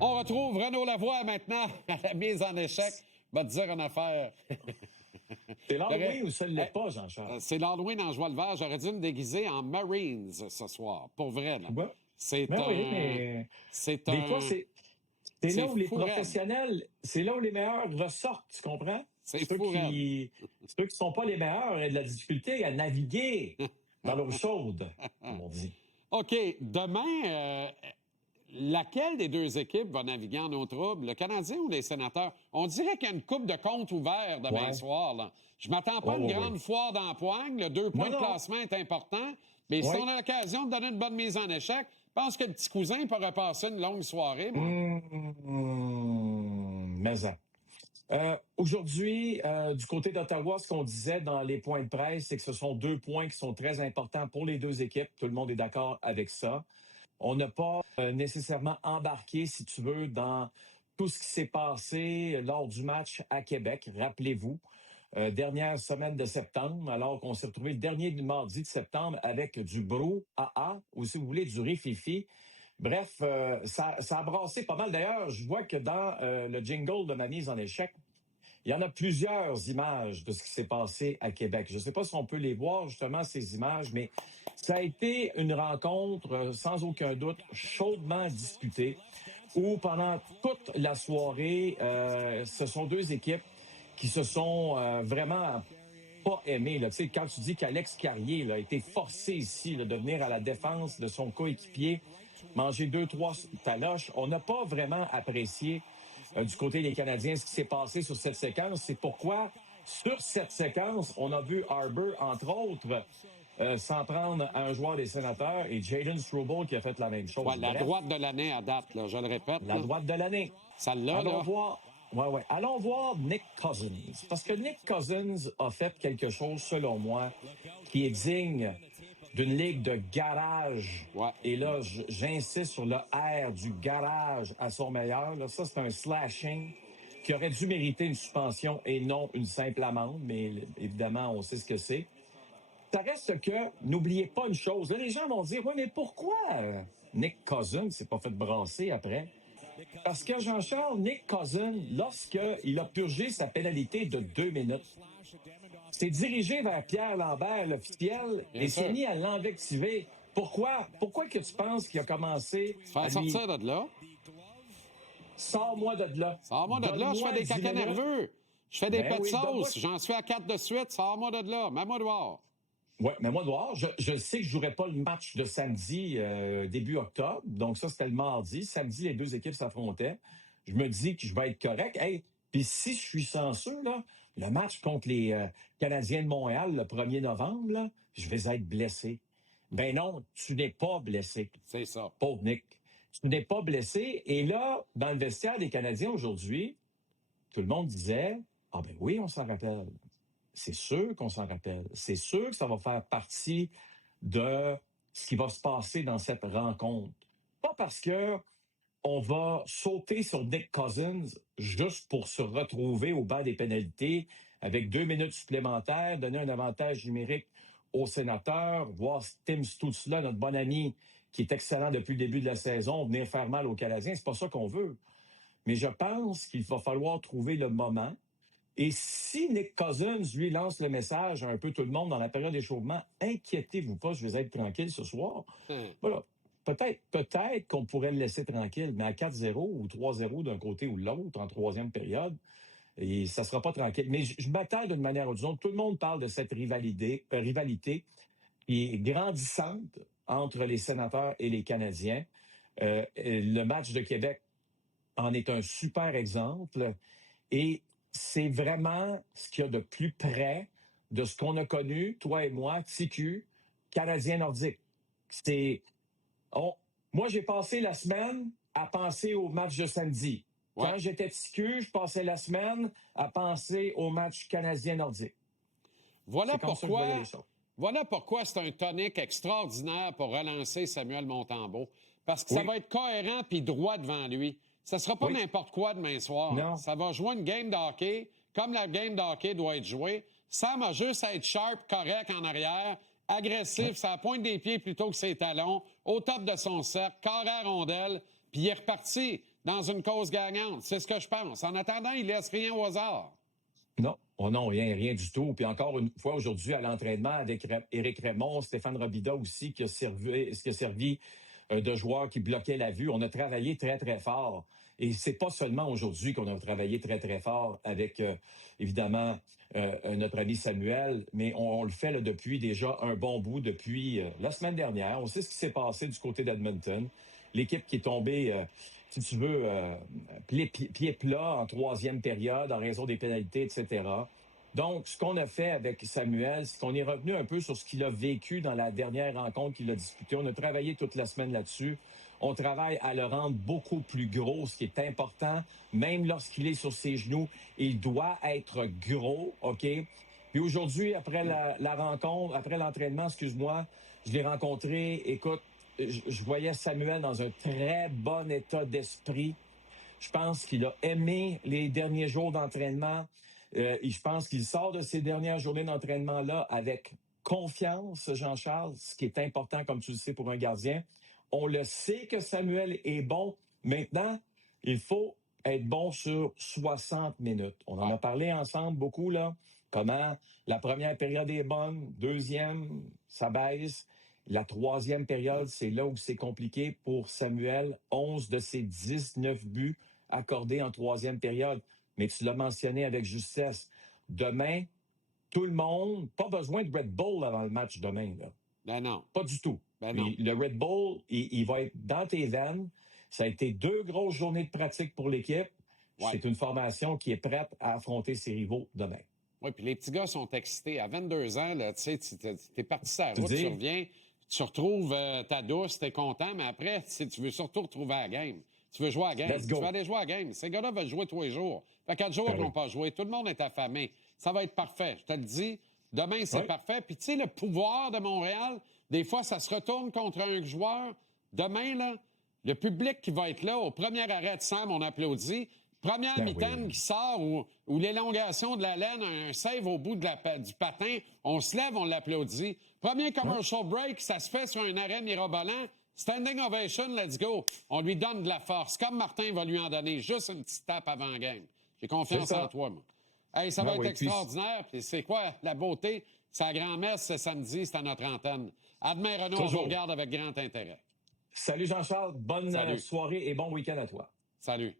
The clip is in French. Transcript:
On retrouve Renaud Lavoie maintenant à la mise en échec. Va te dire une affaire. C'est l'Halloween ou ça ne l'est pas, Jean-Charles? C'est l'Halloween en joie le vert. J'aurais dû me déguiser en Marines ce soir. Pour vrai, là. Ouais. C'est Mais un... oui, mais C'est des un... fois, c'est là où les professionnels, c'est là où les meilleurs ressortent, tu comprends? C'est ceux qui sont pas les meilleurs ont de la difficulté à naviguer dans l'eau chaude, comme on dit. OK. Demain, laquelle des deux équipes va naviguer en eau trouble? Le Canadien ou les Sénateurs? On dirait qu'il y a une coupe de compte ouvert demain soir. Là. Je m'attends pas à une grande foire d'empoigne. Le 2 points de classement est important. Mais si on a l'occasion de donner une bonne mise en échec, je pense que le petit cousin peut repasser une longue soirée. Mais ça. Aujourd'hui, du côté d'Ottawa, ce qu'on disait dans les points de presse, c'est que ce sont 2 points qui sont très importants pour les deux équipes. Tout le monde est d'accord avec ça. On n'a pas nécessairement embarqué, si tu veux, dans tout ce qui s'est passé lors du match à Québec. Rappelez-vous, dernière semaine de septembre, alors qu'on s'est retrouvé le dernier mardi de septembre avec du brouhaha, ou si vous voulez, du rififi. Bref, ça a brassé pas mal. D'ailleurs, je vois que dans le jingle de ma mise en échec, il y en a plusieurs images de ce qui s'est passé à Québec. Je ne sais pas si on peut les voir, justement, ces images, mais ça a été une rencontre, sans aucun doute, chaudement disputée, où pendant toute la soirée, ce sont deux équipes qui se sont vraiment pas aimées. Là. Tu sais, quand tu dis qu'Alex Carrier là, a été forcé ici là, de venir à la défense de son coéquipier, manger 2-3 taloches, on n'a pas vraiment apprécié du côté des Canadiens ce qui s'est passé sur cette séquence. C'est pourquoi, sur cette séquence, on a vu Harbour, entre autres, s'en prendre à un joueur des Sénateurs et Jayden Struble qui a fait la même chose. Ouais, la droite de l'année à date, là, je le répète. La droite de l'année. Ça l'a, Allons là. voir. Ouais. Allons voir Nick Cousins. Parce que Nick Cousins a fait quelque chose, selon moi, qui est digne d'une ligue de garage. Ouais. Et là, j'insiste sur le R du garage à son meilleur. Là, ça, c'est un slashing qui aurait dû mériter une suspension et non une simple amende. Mais évidemment, on sait ce que c'est. Ça reste que, n'oubliez pas une chose. Là, les gens vont dire, oui, mais pourquoi Nick Cousins s'est pas fait brasser après? Parce que, Jean-Charles, Nick Cousins, lorsqu'il a purgé sa pénalité de 2 minutes, s'est dirigé vers Pierre Lambert, l'officiel, et s'est mis à l'invectiver. Pourquoi? Pourquoi que tu penses qu'il a commencé à sortir de là? Sors-moi de là. Sors-moi de là, je fais des caca nerveux. Je fais des pets de sauce. J'en suis à 4 de suite. Sors-moi de là. Mets-moi dehors. Oui, mais moi, dehors, je sais que je jouerai pas le match de samedi début octobre. Donc, ça, c'était le mardi. Samedi, les deux équipes s'affrontaient. Je me dis que je vais être correct. Hey, puis si je suis chanceux, là, le match contre les Canadiens de Montréal le 1er novembre, là, je vais être blessé. Ben non, tu n'es pas blessé. C'est ça. Pauvre Nick. Tu n'es pas blessé. Et là, dans le vestiaire des Canadiens aujourd'hui, tout le monde disait, ah ben oui, on s'en rappelle. C'est sûr qu'on s'en rappelle. C'est sûr que ça va faire partie de ce qui va se passer dans cette rencontre. Pas parce que on va sauter sur Nick Cousins juste pour se retrouver au bas des pénalités avec 2 minutes supplémentaires, donner un avantage numérique aux Sénateurs, voir Tim Stützle, notre bon ami, qui est excellent depuis le début de la saison, venir faire mal aux Canadiens. C'est pas ça qu'on veut. Mais je pense qu'il va falloir trouver le moment. Et si Nick Cousins, lui, lance le message à un peu tout le monde dans la période d'échauffement, inquiétez-vous pas, je vais être tranquille ce soir. Voilà. Peut-être qu'on pourrait le laisser tranquille, mais à 4-0 ou 3-0 d'un côté ou de l'autre en troisième période, et ça sera pas tranquille. Mais je m'attends d'une manière ou d'une autre. Tout le monde parle de cette rivalité qui est grandissante entre les Sénateurs et les Canadiens. Le match de Québec en est un super exemple. Et c'est vraiment ce qu'il y a de plus près de ce qu'on a connu, toi et moi, TQ, Canadien nordique. Moi, j'ai passé la semaine à penser au match de samedi. Quand j'étais TQ, je passais la semaine à penser au match canadien nordique. Voilà pourquoi c'est un tonique extraordinaire pour relancer Samuel Montembeault. Parce que ça va être cohérent puis droit devant lui. Ça sera pas n'importe quoi demain soir. Non. Ça va jouer une game de hockey comme la game de hockey doit être jouée. Sam a juste à être sharp, correct en arrière, agressif, ça pointe des pieds plutôt que ses talons, au top de son cercle, carré à rondelle, puis il est reparti dans une cause gagnante. C'est ce que je pense. En attendant, il laisse rien au hasard. Non, oh non, rien du tout. Puis encore une fois, aujourd'hui, à l'entraînement, avec Éric Raymond, Stéphane Robida aussi, qui a servi de joueur qui bloquait la vue. On a travaillé très, très fort. Et c'est pas seulement aujourd'hui qu'on a travaillé très, très fort avec, évidemment, notre ami Samuel, mais on le fait là, depuis déjà un bon bout, depuis la semaine dernière. On sait ce qui s'est passé du côté d'Edmonton. L'équipe qui est tombée, si tu veux, pied plat en troisième période en raison des pénalités, etc. Donc, ce qu'on a fait avec Samuel, c'est qu'on est revenu un peu sur ce qu'il a vécu dans la dernière rencontre qu'il a disputée. On a travaillé toute la semaine là-dessus. On travaille à le rendre beaucoup plus gros, ce qui est important. Même lorsqu'il est sur ses genoux, il doit être gros, OK? Puis aujourd'hui, après la rencontre, après l'entraînement, excuse-moi, je l'ai rencontré. Écoute, je voyais Samuel dans un très bon état d'esprit. Je pense qu'il a aimé les derniers jours d'entraînement. Et je pense qu'il sort de ces dernières journées d'entraînement-là avec confiance, Jean-Charles, ce qui est important, comme tu le sais, pour un gardien. On le sait que Samuel est bon. Maintenant, il faut être bon sur 60 minutes. On en a parlé ensemble beaucoup, là. Comment la première période est bonne, deuxième, ça baisse. La troisième période, c'est là où c'est compliqué pour Samuel. 11 de ses 19 buts accordés en troisième période. Mais tu l'as mentionné avec justesse. Demain, tout le monde, pas besoin de Red Bull avant le match demain, là. Ben non. Pas du tout. Ben non. Le Red Bull, il va être dans tes veines. Ça a été 2 grosses journées de pratique pour l'équipe. Ouais. C'est une formation qui est prête à affronter ses rivaux demain. Oui, puis les petits gars sont excités. À 22 ans, là, tu sais, t'es parti sur la route, tu reviens, tu retrouves ta douce, t'es content, mais après, tu veux surtout retrouver la game. Tu veux jouer à la game. Tu veux aller jouer à la game. Ces gars-là veulent jouer tous les jours. Fait 4 jours qu'ils n'ont pas joué. Tout le monde est affamé. Ça va être parfait. Je te le dis. Demain, c'est parfait. Puis, tu sais, le pouvoir de Montréal, des fois, ça se retourne contre un joueur. Demain, là, le public qui va être là, au premier arrêt de Sam, on applaudit. Première mitaine qui sort ou l'élongation de la laine, un save au bout de du patin, on se lève, on l'applaudit. Premier commercial break, ça se fait sur un arrêt mirobolant. Standing ovation, let's go. On lui donne de la force, comme Martin va lui en donner. Juste une petite tape avant la game. J'ai confiance en toi, moi. Hey, ça va être extraordinaire. Puis c'est quoi la beauté? C'est la grand-messe ce samedi, c'est à notre antenne. À demain, Renaud, on vous regarde avec grand intérêt. Salut Jean-Charles, bonne soirée et bon week-end à toi. Salut.